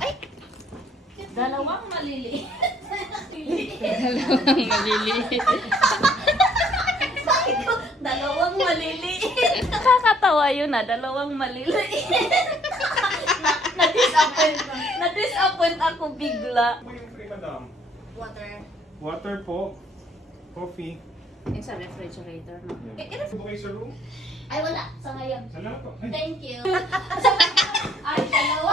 Ay! Dalawang maliliit. Dalawang maliliit. Sabi ko, dalawang maliliit. Nakakatawa yun dalawang maliliit. Na-disappoint ako bigla. Ano yung free, madam? Water. Water po. Coffee. Yung sa refrigerator, no? Ano kayo sa room? Ay, wala. Sa ngayon. Salamat po. Ay, Thank you. Ay, dalawa.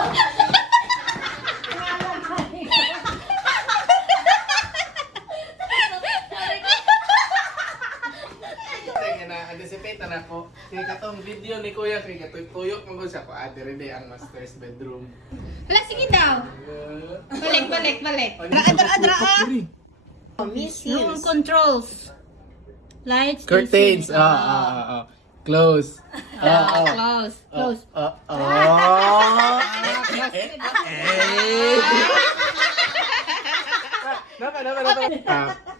Anticipate na ako. Kaya katong video ni Kuya, kaya tuyok mo siya ko. Dire din ang master's bedroom. Wala, sige daw. Balik. Room controls. Lights. Curtains. AC. Close. Close.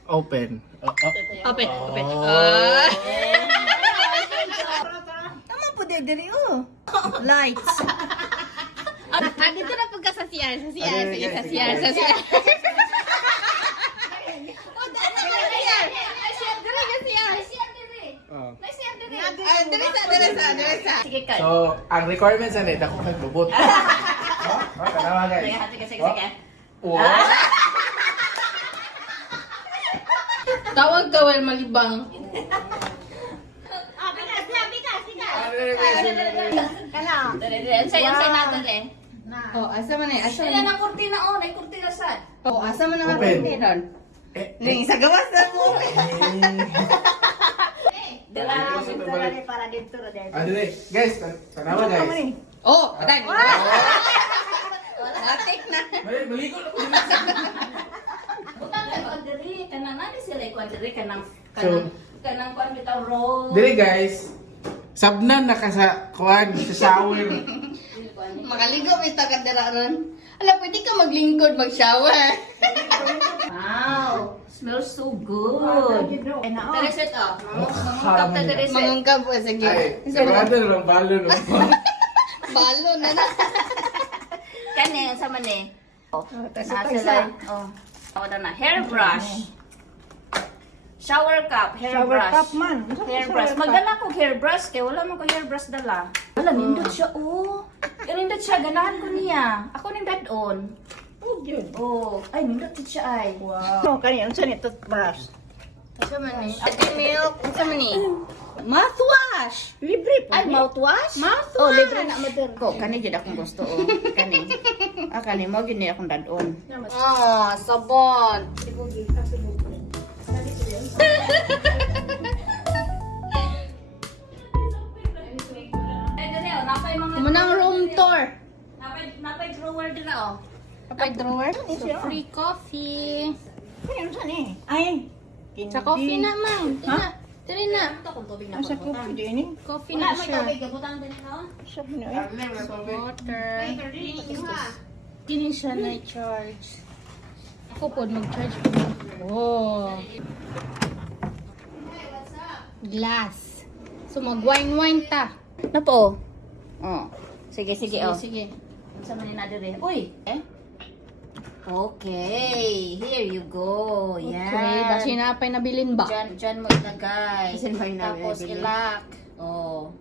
Open. Open. Tama po diri Lights. Dito na pagka sa CR. Sige, sa CR. Sige, Kai. So, ang requirements na nito, ako nagbubot. Tanawa guys. Sige. Tawag ka, well, malibang. Sa'yo natin eh. Oh, asa man eh. Asa Sila man. ng kurtina ay kurtina sad. Oh, asa man ang Open. meron. Ning sa gawas na mo. Dila. Dire. Guys, tanawa guys. Oh, adan. Latik na. Maligo na. Butang ka diri kanang nani sila ko diri kanang So- kanang kwan bitaw roll. Dire guys. Sabnan na ka sa kuwan, sa shower. Makaligo may tagadiraran. Ala, pwede ka maglingkod, mag-shower. Wow, smells so good. Tereset mangungkap ta tereset. Mangungkap po, sige. Ay, sigurado na lang balo no. Balo na na. Kani sa man eh. Oh, sila. Oh. Ako na hairbrush. Shower cup, hairbrush. Shower cup man. Hairbrush. Magdala ko hairbrush kay wala man ko hairbrush dala. Wala nindot siya nindot siya ganahan ko niya. Ako ning dadon. Oh, yun. Oh, ay nindot siya ay. Wow. Kani, ang saan ito brush? Asa man eh? Ate milk. Asa man eh? Mouthwash. Libre po. Ay mouthwash? Mouthwash. Oh, libre na mader ko. Kani gid akong gusto Kani. Kani mo gid ni akong dadon. Ah, sabon. Ay dali napay mga Kumunang room tour. napay drawer dira Kapag drawer. So, free coffee. Kani, ang saan eh? Ay. Sa coffee na, ma'am. Tiri na. Ito kung tubig na Ang sa coffee din eh. Coffee Wala na may siya. tubig gabutang din no? Sabi na eh. Water. Kini siya na charge. Ako po mag-charge po. Oh. Glass. So mag-wine ta. Napo. Oh. Sige Sige. Sa man na dire. Uy, Okay, here you go. Yan. Okay, basi na pa'y nabilin ba? Diyan mo ilagay. Diyan mo Tapos ilagay. ilak. Oh.